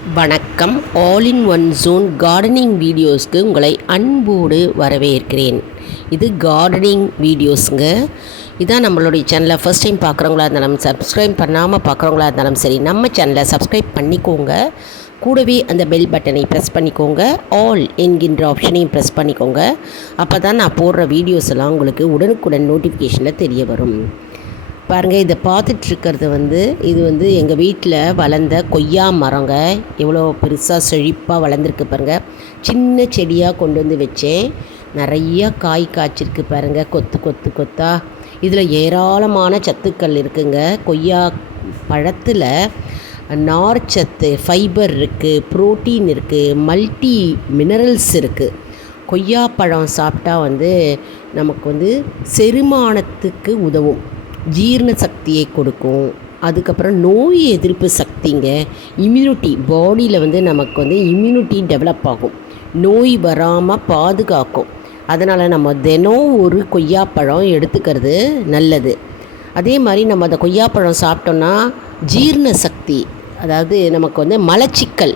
வணக்கம். All in one zone gardening வீடியோஸ்க்கு உங்களை அன்போடு வரவேற்கிறேன். இது கார்டனிங் வீடியோஸுங்க. இதான் நம்மளுடைய சேனலை ஃபஸ்ட் டைம் பார்க்குறவங்களா இருந்தாலும் சப்ஸ்கிரைப் பண்ணாமல் பார்க்குறவங்களா இருந்தாலும் சரி, நம்ம சேனலை சப்ஸ்கிரைப் பண்ணிக்கோங்க. கூடவே அந்த பெல் பட்டனை ப்ரெஸ் பண்ணிக்கோங்க. ஆல் என்கின்ற ஆப்ஷனையும் ப்ரெஸ் பண்ணிக்கோங்க. அப்போ தான் நான் போடுற வீடியோஸ் எல்லாம் உங்களுக்கு உடனுக்குடன் நோட்டிஃபிகேஷனில் தெரிய வரும். பாருங்கள், இதை பார்த்துட்ருக்கிறது இது எங்கள் வீட்டில் வளர்ந்த கொய்யா மரங்க. எவ்வளோ பெருசாக செழிப்பாக வளர்ந்துருக்கு பாருங்கள். சின்ன செடியாக கொண்டு வந்து வச்சேன். நிறையா காய் காய்ச்சிருக்கு பாருங்கள், கொத்து கொத்தாக. இதில் ஏராளமான சத்துக்கள் இருக்குங்க. கொய்யா பழத்தில் நார்ச்சத்து, ஃபைபர் இருக்குது, புரோட்டீன் இருக்குது, மல்டி மினரல்ஸ் இருக்குது. கொய்யா பழம் சாப்பிட்டா நமக்கு செரிமானத்துக்கு உதவும், ஜீரண சக்தியை கொடுக்கும். அதுக்கப்புறம் நோய் எதிர்ப்பு சக்திங்க, இம்யூனிட்டி பாடியில் நமக்கு இம்யூனிட்டி டெவலப் ஆகும், நோய் வராமல் பாதுகாக்கும். அதனால் நம்ம தினம் ஒரு கொய்யாப்பழம் எடுத்துக்கிறது நல்லது. அதே மாதிரி நம்ம அந்த கொய்யாப்பழம் சாப்பிட்டோன்னா ஜீரண சக்தி, அதாவது நமக்கு மலச்சிக்கல்,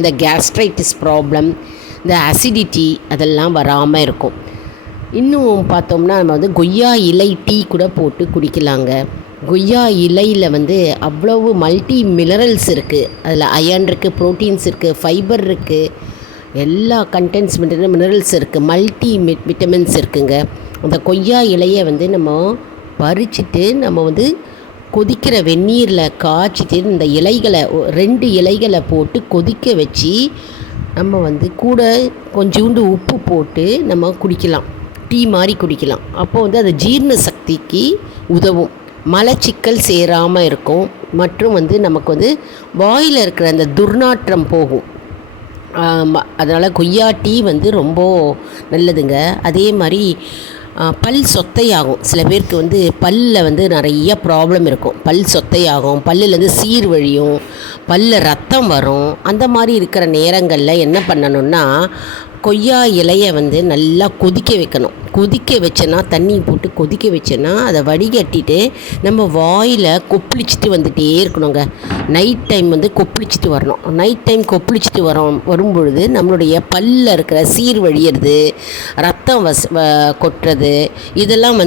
இந்த கேஸ்ட்ரைட்டிஸ் ப்ராப்ளம், இந்த அசிடிட்டி அதெல்லாம் வராமல் இருக்கும். இன்னும் பார்த்தோம்னா நம்ம கொய்யா இலை டீ கூட போட்டு குடிக்கலாங்க. கொய்யா இலையில் அவ்வளவு மல்டி மினரல்ஸ் இருக்குது. அதில் அயர்ன் இருக்குது, ப்ரோட்டீன்ஸ் இருக்குது, ஃபைபர் இருக்குது, எல்லா கண்டென்ட்ஸ் மினரல்ஸ் இருக்குது, மல்டி விட்டமின்ஸ் இருக்குங்க. அந்த கொய்யா இலையை நம்ம பறிச்சுட்டு நம்ம கொதிக்கிற வெந்நீரில் காய்ச்சிட்டு இந்த இலைகளை 2 இலைகளை போட்டு கொதிக்க வச்சு நம்ம கூட கொஞ்சோண்டு உப்பு போட்டு நம்ம குடிக்கலாம், டீ மாதிரி குடிக்கலாம். அப்போது அது ஜீரண சக்திக்கு உதவும், மலச்சிக்கல் சேராமல் இருக்கும். மற்றும் நமக்கு வாயில் இருக்கிற அந்த துர்நாற்றம் போகும். அதனால் கொய்யா டீ ரொம்ப நல்லதுங்க. அதே மாதிரி பல் சொத்தையாகும். சில பேருக்கு பல்லில் நிறைய ப்ராப்ளம் இருக்கும். பல் சொத்தையாகும், பல்லுலேருந்து சீர் வழியும், பல்லில் ரத்தம் வரும். அந்த மாதிரி இருக்கிற நேரங்களில் என்ன பண்ணணுன்னா, கொய்யா இலையை நல்லா கொதிக்க வைக்கணும். கொதிக்க வச்சோன்னா, தண்ணி போட்டு கொதிக்க வச்சோன்னா அதை வடிகட்டிட்டு நம்ம வாயில் கொப்பளிச்சிட்டு வந்துகிட்டே இருக்கணுங்க. நைட் டைம் கொப்பளிச்சிட்டு வரணும். நைட் டைம் கொப்பளிச்சிட்டு வரும்பொழுது நம்மளுடைய பல்லில் இருக்கிற சீர் வழியிறது, ரத்தம் கொட்டுறது இதெல்லாம்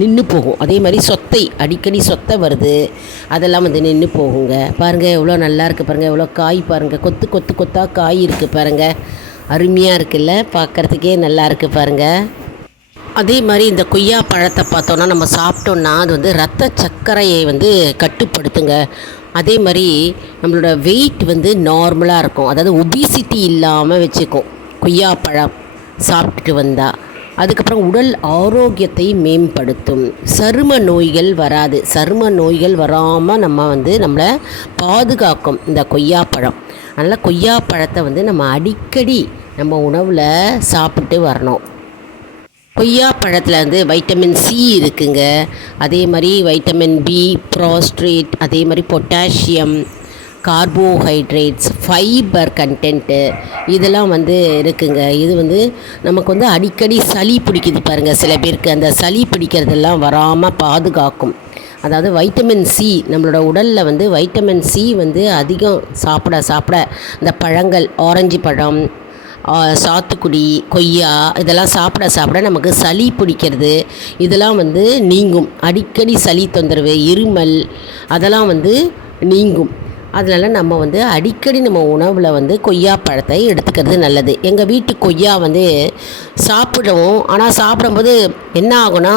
நின்று போகும். அதே மாதிரி அடிக்கடி சொத்தை வருது, அதெல்லாம் நின்று போகுங்க. பாருங்கள் எவ்வளோ நல்லா இருக்குது பாருங்கள், எவ்வளோ காய் பாருங்கள், கொத்தாக காய் இருக்குது பாருங்கள். அருமையாக இருக்குல்ல, பார்க்குறதுக்கே நல்லா இருக்குது பாருங்கள். அதே மாதிரி இந்த கொய்யா பழத்தை பார்த்தோன்னா நம்ம சாப்பிட்டோன்னா அது ரத்த சர்க்கரையை கட்டுப்படுத்துங்க. அதே மாதிரி நம்மளோட வெயிட் நார்மலாக இருக்கும், அதாவது ஒபிசிட்டி இல்லாமல் வச்சுக்கும் கொய்யா பழம் சாப்பிட்டுட்டு வந்தால். அதுக்கப்புறம் உடல் ஆரோக்கியத்தை மேம்படுத்தும், சரும நோய்கள் வராது, சரும நோய்கள் வராமல் நம்மளை பாதுகாக்கும் இந்த கொய்யா பழம். அதனால் கொய்யா பழத்தை நம்ம அடிக்கடி நம்ம உணவில் சாப்பிட்டு வரணும். கொய்யா பழத்தில் வைட்டமின் சி இருக்குங்க. அதே மாதிரி வைட்டமின் பி, ப்ராஸ்ட்ரேட், அதே மாதிரி பொட்டாசியம், கார்போஹைட்ரேட்ஸ், ஃபைபர் கண்டென்ட்டு இதெல்லாம் இருக்குங்க. இது நமக்கு அடிக்கடி சளி பிடிக்குது பாருங்கள். சில பேருக்கு அந்த சளி பிடிக்கிறதெல்லாம் வராமல் பாதுகாக்கும். அதாவது வைட்டமின் சி, நம்மளோட உடலில் வைட்டமின் சி அதிகம் சாப்பிட இந்த பழங்கள், ஆரஞ்சு பழம், சாத்துக்குடி, கொய்யா இதெல்லாம் சாப்பிட நமக்கு சளி பிடிக்கிறது இதெல்லாம் நீங்கும். அடிக்கடி சளி தொந்தரவு, இருமல் அதெல்லாம் நீங்கும். அதனால் நம்ம அடிக்கடி நம்ம உணவில் கொய்யா பழத்தை எடுத்துக்கிறது நல்லது. எங்கள் வீட்டு கொய்யா சாப்பிடுவோம். ஆனால் சாப்பிடும்போது என்ன ஆகும்னா,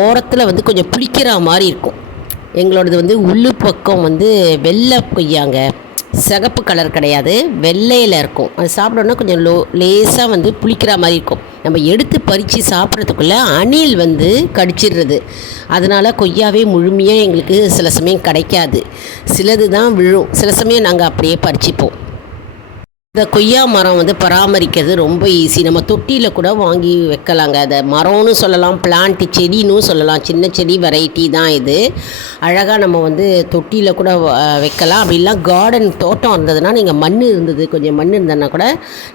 ஓரத்தில் கொஞ்சம் புளிக்கிற மாதிரி இருக்கும். எங்களோடது உள்ளு பக்கம் வெள்ளை கொய்யாங்க, சிகப்பு கலர் கிடையாது, வெள்ளையில் இருக்கும். அது சாப்பிடோன்னா கொஞ்சம் லேசாக புளிக்கிற மாதிரி இருக்கும். நம்ம எடுத்து பறித்து சாப்பிட்றதுக்குள்ளே அணில் கடிச்சிடுறது. அதனால் கொய்யாவே முழுமையாக எங்களுக்கு சில சமயம் கிடைக்காது, சிலது தான் விழும். சில சமயம் நாங்கள் அப்படியே பறிச்சிப்போம். இந்த கொய்யா மரம் பராமரிக்கிறது ரொம்ப ஈஸி. நம்ம தொட்டியில் கூட வாங்கி வைக்கலாங்க. அதை மரம்னு சொல்லலாம், பிளான்ட்டு செடின்னு சொல்லலாம். சின்ன செடி வெரைட்டி தான் இது. அழகாக நம்ம தொட்டியில் கூட வைக்கலாம். அப்படிலாம் கார்டன் தோட்டம் இருந்ததுன்னா, நீங்கள் கொஞ்சம் மண் இருந்ததுன்னா கூட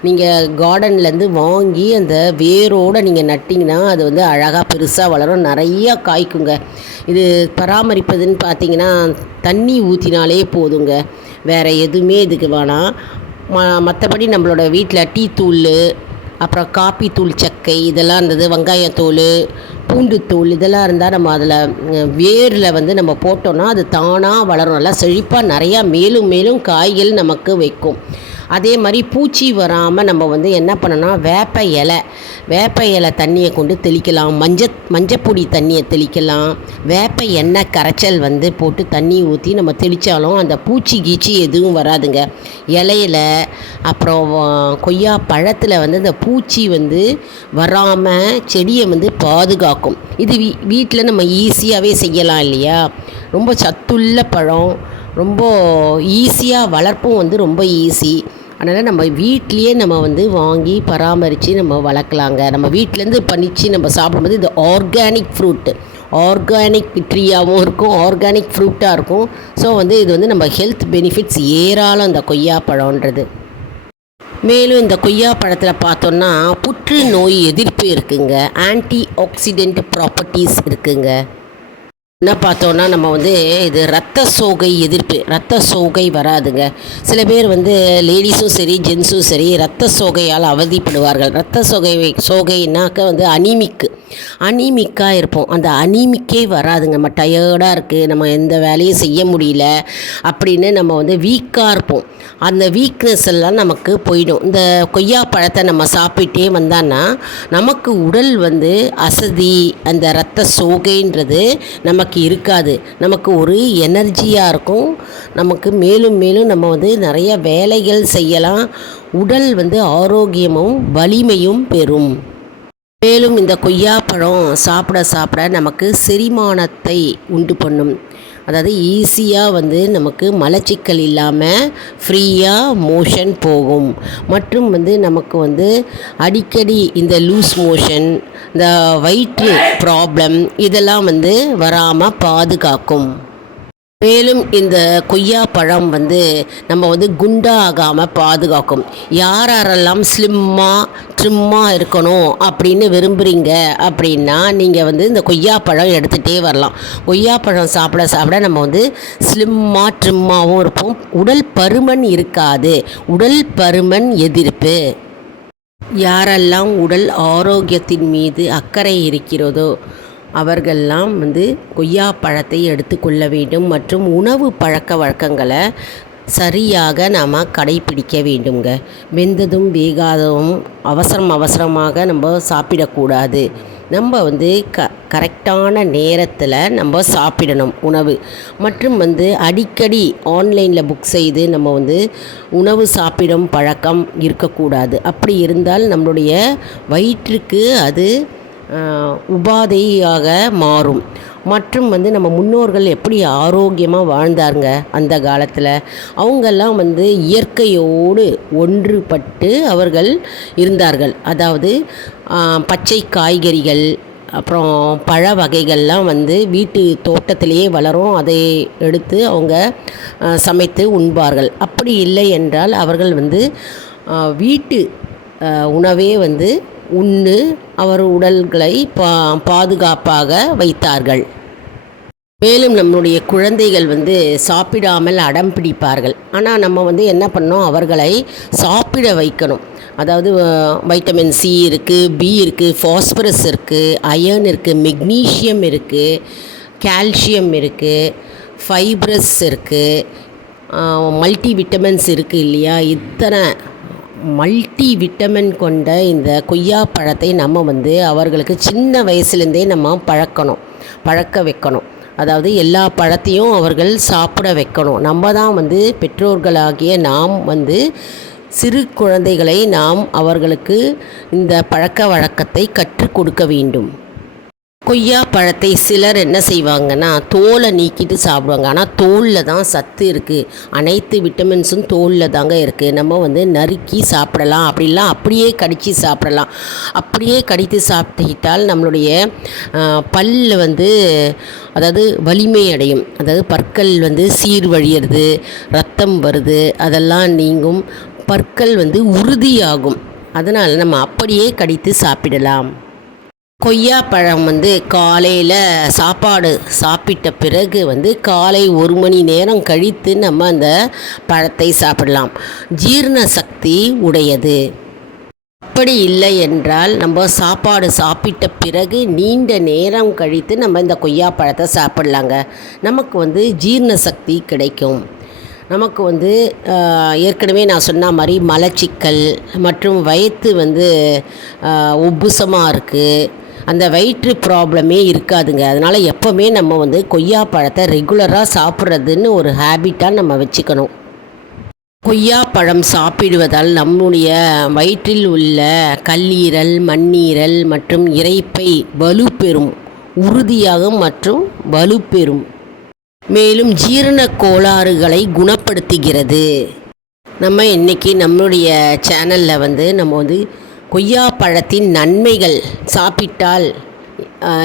நீங்கள் கார்டன்லேருந்து வாங்கி அந்த வேரோடு நீங்கள் நட்டிங்கன்னா அது அழகாக பெருசாக வளரும், நிறையா காய்க்குங்க. இது பராமரிப்பதுன்னு பார்த்தீங்கன்னா, தண்ணி ஊற்றினாலே போதுங்க. வேறு எதுவுமே இதுக்கு வேணாம். மற்றபடி நம்மளோட வீட்டில் டீ தூள், அப்புறம் காப்பி தூள், சக்கை இதெல்லாம் இருந்தது, வெங்காயத்தூள், பூண்டுத்தூள் இதெல்லாம் இருந்தால் நம்ம அதில் வேரில் வந்து நம்ம போட்டோன்னா அது தானாக வளரும், நல்லா செழிப்பாக நிறையா மேலும் மேலும் காய்கள் நமக்கு வைக்கும். அதே மாதிரி பூச்சி வராமல் நம்ம வந்து என்ன பண்ணணும்னா வேப்ப இலை தண்ணியை கொண்டு தெளிக்கலாம், மஞ்சப்பொடி தண்ணியை தெளிக்கலாம், வேப்ப எண்ணெய் கரைச்சல் வந்து போட்டு தண்ணி ஊற்றி நம்ம தெளித்தாலும் அந்த பூச்சி கீச்சி எதுவும் வராதுங்க. இலையில அப்புறம் கொய்யா பழத்தில் வந்து இந்த பூச்சி வந்து வராமல் செடியை வந்து பாதுகாக்கும். இது வீட்டில் நம்ம ஈஸியாகவே செய்யலாம் இல்லையா? ரொம்ப சத்துள்ள பழம், ரொம்ப ஈஸியாக வளர்ப்பும் வந்து ரொம்ப ஈஸி. அதனால் நம்ம வீட்லேயே நம்ம வந்து வாங்கி பராமரித்து நம்ம வளர்க்கலாங்க. நம்ம வீட்டிலேருந்து பண்ணிச்சு நம்ம சாப்பிடும்போது இது ஆர்கானிக் ட்ரீயாகவும் இருக்கும், ஆர்கானிக் ஃப்ரூட்டாக இருக்கும். ஸோ வந்து இது வந்து நம்ம ஹெல்த் பெனிஃபிட்ஸ் ஏராளம் இந்த கொய்யா பழம்ன்றது. மேலும் இந்த கொய்யா பழத்தில் பார்த்தோன்னா புற்றுநோய் எதிர்ப்பு இருக்குங்க, ஆன்டி ஆக்சிடென்ட் ப்ராப்பர்ட்டிஸ் இருக்குங்க. என்ன பார்த்தோன்னா நம்ம வந்து இது ரத்த சோகை வராதுங்க. சில பேர் வந்து லேடிஸும் சரி ஜென்ஸும் சரி ரத்த சோகையால் அவதிப்படுவார்கள். சோகைனாக்க வந்து அனீமிக்காக இருப்போம். அந்த அனீமிக்கே வராதுங்க. நம்ம டயர்டாக இருக்குது, நம்ம எந்த வேலையும் செய்ய முடியல அப்படின்னு நம்ம வந்து வீக்காக இருப்போம். அந்த வீக்னஸ் எல்லாம் நமக்கு போயிடும். இந்த கொய்யா பழத்தை நம்ம சாப்பிட்டே வந்தான்னா நமக்கு உடல் வந்து அசதி, அந்த இரத்த சோகைன்றது நமக்கு இருக்காது. நமக்கு ஒரு எனர்ஜியாக இருக்கும். நமக்கு மேலும் மேலும் நம்ம வந்து நிறைய வேலைகள் செய்யலாம். உடல் வந்து ஆரோக்கியமும் வலிமையும் பெறும். மேலும் இந்த கொய்யாப்பழம் சாப்பிட நமக்கு செரிமானத்தை உண்டு பண்ணும். அதாவது ஈஸியாக வந்து நமக்கு மலச்சிக்கல் இல்லாமல் ஃப்ரீயாக மோஷன் போகும். மற்றும் வந்து நமக்கு வந்து அடிக்கடி இந்த லூஸ் மோஷன், இந்த வயிற்று ப்ராப்ளம் இதெல்லாம் வந்து வராமல் பாதுகாக்கும். மேலும் இந்த கொய்யா பழம் வந்து நம்ம வந்து குண்டாகாமல் பாதுகாக்கும். யாரெல்லாம் ட்ரிம்மாக இருக்கணும் அப்படின்னு விரும்புகிறீங்க அப்படின்னா நீங்கள் வந்து இந்த கொய்யா பழம் எடுத்துகிட்டே வரலாம். கொய்யா பழம் சாப்பிட நம்ம வந்து ட்ரிம்மாகவும் இருப்போம். உடல் பருமன் இருக்காது. உடல் பருமன் எதிர்ப்பு. யாரெல்லாம் உடல் ஆரோக்கியத்தின் மீது அக்கறை இருக்கிறதோ அவர்களெல்லாம் வந்து கொய்யா பழத்தை எடுத்துக்கொள்ள வேண்டும். மற்றும் உணவு பழக்க வழக்கங்களை சரியாக நாம் கடைப்பிடிக்க வேண்டுங்க. வெந்ததும் வேகாததும் அவசரமாக நம்ம சாப்பிடக்கூடாது. நம்ம வந்து கரெக்டான நேரத்தில் நம்ம சாப்பிடணும் உணவு. மற்றும் வந்து அடிக்கடி ஆன்லைனில் புக் செய்து நம்ம வந்து உணவு சாப்பிடும் பழக்கம் இருக்கக்கூடாது. அப்படி இருந்தால் நம்மளுடைய வயிற்றுக்கு அது உபாதையாக மாறும். மற்றும் வந்து நம்ம முன்னோர்கள் எப்படி ஆரோக்கியமாக வாழ்ந்தாருங்க அந்த காலத்தில். அவங்கெல்லாம் வந்து இயற்கையோடு ஒன்றுபட்டு அவர்கள் இருந்தார்கள். அதாவது பச்சை காய்கறிகள் அப்புறம் பழ வகைகள்லாம் வந்து வீட்டு தோட்டத்திலேயே வளரும். அதை எடுத்து அவங்க சமைத்து உண்பார்கள். அப்படி இல்லை என்றால் அவர்கள் வந்து வீட்டு உணவே வந்து உண்ணு அவர் உடல்களை பாதுகாப்பாக வைத்தார்கள். மேலும் நம்முடைய குழந்தைகள் வந்து சாப்பிடாமல் அடம் பிடிப்பார்கள். ஆனால் நம்ம வந்து என்ன பண்ணோம், அவர்களை சாப்பிட வைக்கணும். அதாவது வைட்டமின் சி இருக்குது, பி இருக்குது, ஃபாஸ்பரஸ் இருக்குது, அயர்ன் இருக்குது, மெக்னீஷியம் இருக்குது, கால்சியம் இருக்குது, ஃபைப்ரஸ் இருக்குது, மல்டி விட்டமின்ஸ் இருக்குது இல்லையா? இத்தனை மல்டி விட்டமின் கொண்ட இந்த கொய்யா பழத்தை நம்ம வந்து அவர்களுக்கு சின்ன வயசுலேருந்தே நம்ம பழக்க வைக்கணும். அதாவது எல்லா பழத்தையும் அவர்கள் சாப்பிட வைக்கணும். நம்ம தான் வந்து பெற்றோர்களாகிய நாம் வந்து சிறு குழந்தைகளை நாம் அவர்களுக்கு இந்த பழக்க வழக்கத்தை கற்றுக் கொடுக்க வேண்டும். கொய்யா பழத்தை சிலர் என்ன செய்வாங்கன்னா தோலை நீக்கிட்டு சாப்பிடுவாங்க. ஆனால் தோலில் தான் சத்து இருக்குது. அனைத்து விட்டமின்ஸும் தோலில் தாங்க இருக்குது. நம்ம வந்து நறுக்கி சாப்பிடலாம், அப்படிலாம் அப்படியே கடித்து சாப்பிடலாம். அப்படியே கடித்து சாப்பிட்டுக்கிட்டால் நம்மளுடைய பல் வந்து அதாவது வலிமை அடையும். அதாவது பற்கள் வந்து சீர்வழியிறது, ரத்தம் வருது, அதெல்லாம் நீங்கும். பற்கள் வந்து உறுதியாகும். அதனால் நம்ம அப்படியே கடித்து சாப்பிடலாம். கொய்யாப்பழம் காலையில் சாப்பாடு சாப்பிட்ட பிறகு காலை 1 மணி நேரம் கழித்து நம்ம அந்த பழத்தை சாப்பிடலாம். ஜீரண சக்தி உடையது. அப்படி இல்லை என்றால் நம்ம சாப்பாடு சாப்பிட்ட பிறகு நீண்ட நேரம் கழித்து நம்ம இந்த கொய்யாப்பழத்தை சாப்பிட்லாங்க. நமக்கு ஜீரண சக்தி கிடைக்கும். நமக்கு ஏற்கனவே நான் சொன்ன மாதிரி மலச்சிக்கல் மற்றும் வயிற்று உப்புசமாக இருக்குது, அந்த வயிற்று ப்ராப்ளமே இருக்காதுங்க. அதனால் எப்போவுமே நம்ம கொய்யாப்பழத்தை ரெகுலராக சாப்பிட்றதுன்னு ஒரு ஹேபிட்டாக நம்ம வச்சுக்கணும். கொய்யாப்பழம் சாப்பிடுவதால் நம்முடைய வயிற்றில் உள்ள கல்லீரல், மண்ணீரல் மற்றும் இரைப்பை வலுப்பெறும், உறுதியாகும் மற்றும் வலுப்பெறும். மேலும் ஜீரண கோளாறுகளை குணப்படுத்துகிறது. நம்ம இன்றைக்கி நம்மளுடைய சேனலில் நம்ம கொய்யாப்பழத்தின் நன்மைகள், சாப்பிட்டால்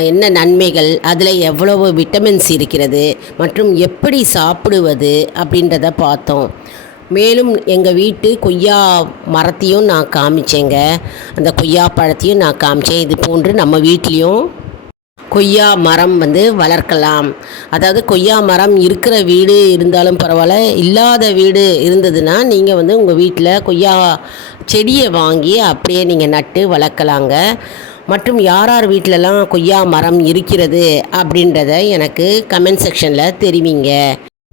என்ன நன்மைகள், அதில் எவ்வளவு விட்டமின்ஸ் இருக்கிறது மற்றும் எப்படி சாப்பிடுவது அப்படின்றத பார்த்தோம். மேலும் எங்கள் வீட்டு கொய்யா மரத்தையும் நான் காமிச்சேங்க, அந்த கொய்யா பழத்தையும் நான் காமிச்சேன். இது போன்று நம்ம வீட்லேயும் கொய்யா மரம் வளர்க்கலாம். அதாவது கொய்யா மரம் இருக்கிற வீடு இருந்தாலும் பரவாயில்ல, இல்லாத வீடு இருந்ததுன்னா நீங்கள் உங்கள் வீட்டில் கொய்யா செடியை வாங்கி அப்படியே நீங்கள் நட்டு வளர்க்கலாங்க. மற்றும் யார் யார் வீட்டிலலாம் கொய்யா மரம் இருக்கிறது அப்படின்றத எனக்கு கமெண்ட் செக்ஷனில் தெரிவிங்க.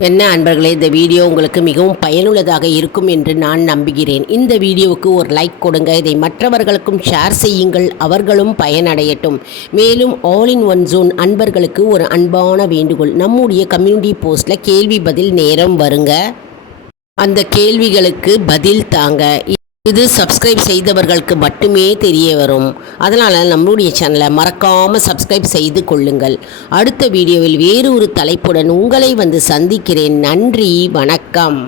என்ன அன்பர்களே, இந்த வீடியோ உங்களுக்கு மிகவும் பயனுள்ளதாக இருக்கும் என்று நான் நம்புகிறேன். இந்த வீடியோவுக்கு ஒரு லைக் கொடுங்க, இதை மற்றவர்களுக்கும் ஷேர் செய்யுங்கள், அவர்களும் பயனடையட்டும். மேலும் ஆல் இன் ஒன் ஜோன் அன்பர்களுக்கு ஒரு அன்பான வேண்டுகோள், நம்முடைய கம்யூனிட்டி போஸ்ட்டில் கேள்வி பதில் நேரம் வருங்க, அந்த கேள்விகளுக்கு பதில் தாங்க. இது சப்ஸ்கிரைப் செய்தவர்களுக்கு மட்டுமே தெரிய வரும். அதனால் நம்மளுடைய சேனலை மறக்காமல் சப்ஸ்கிரைப் செய்து கொள்ளுங்கள். அடுத்த வீடியோவில் வேறு ஒரு தலைப்புடன் உங்களை சந்திக்கிறேன். நன்றி, வணக்கம்.